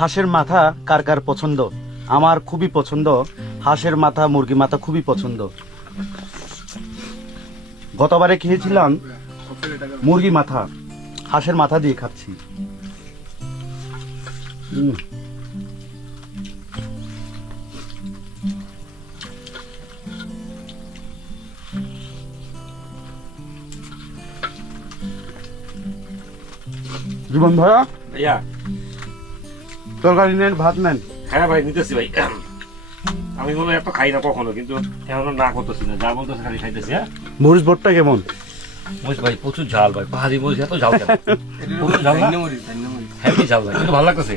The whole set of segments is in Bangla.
হাঁসের মাথা কার কার পছন্দ? আমার খুবই পছন্দ। হাঁসের মাথা, মুরগি মাথা খুবই পছন্দ। গতবারে খেয়েছিলাম মুরগি মাথা, হাঁসের মাথা দিয়ে খাচ্ছি। জীবন ভাইয়া, ভাইয়া তরকারি নেন, ভাত নেন। হ্যাঁ ভাই নিতেছি ভাই। আমি বলে এত খাই না কখনো, কিন্তু এখন না করতেছি না, যা বলতেছে খালি খাইতেছি। হ্যাঁ মরিচ ভর্তা কেমন? মরিচ ভাই প্রচুর ঝাল ভাই, পাহাড়ি মরিচ এত ঝাল কেন? প্রচুর ঝাল না? হেভি ঝাল ভাই, কিন্তু ভালো লাগতেছে।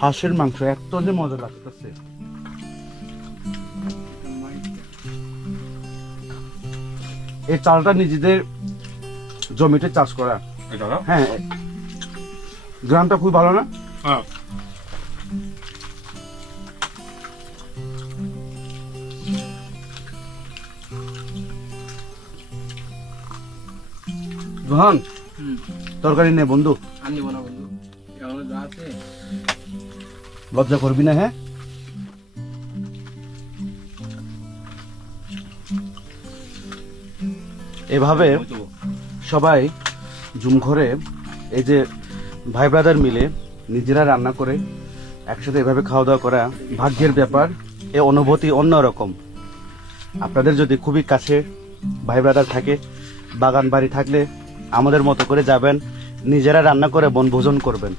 হাঁসের মাংস এত যে মজা লাগতেছে। এই চালটা নিজেদের জমিতে চাষ করা। এটা না? হ্যাঁ, গ্রামটা খুব ভালো না? হ্যাঁ। রোহন, তরকারি নে বন্ধু। আমি বনা বন্ধু এমন যা আছে লজ্জা করবি না। হ্যাঁ, এভাবে সবাই জুম ঘরে এই যে ভাই ব্রাদার মিলে নিজেরা রান্না করে একসাথে এভাবে খাওয়া দাওয়া করা ভাগ্যের ব্যাপার। এ অনুভূতি অন্যরকম। আপনাদের যদি খুবই কাছে ভাই ব্রাদার থাকে, বাগান বাড়ি থাকলে আমাদের মতো করে যাবেন, নিজেরা রান্না করে বনভোজন করবেন।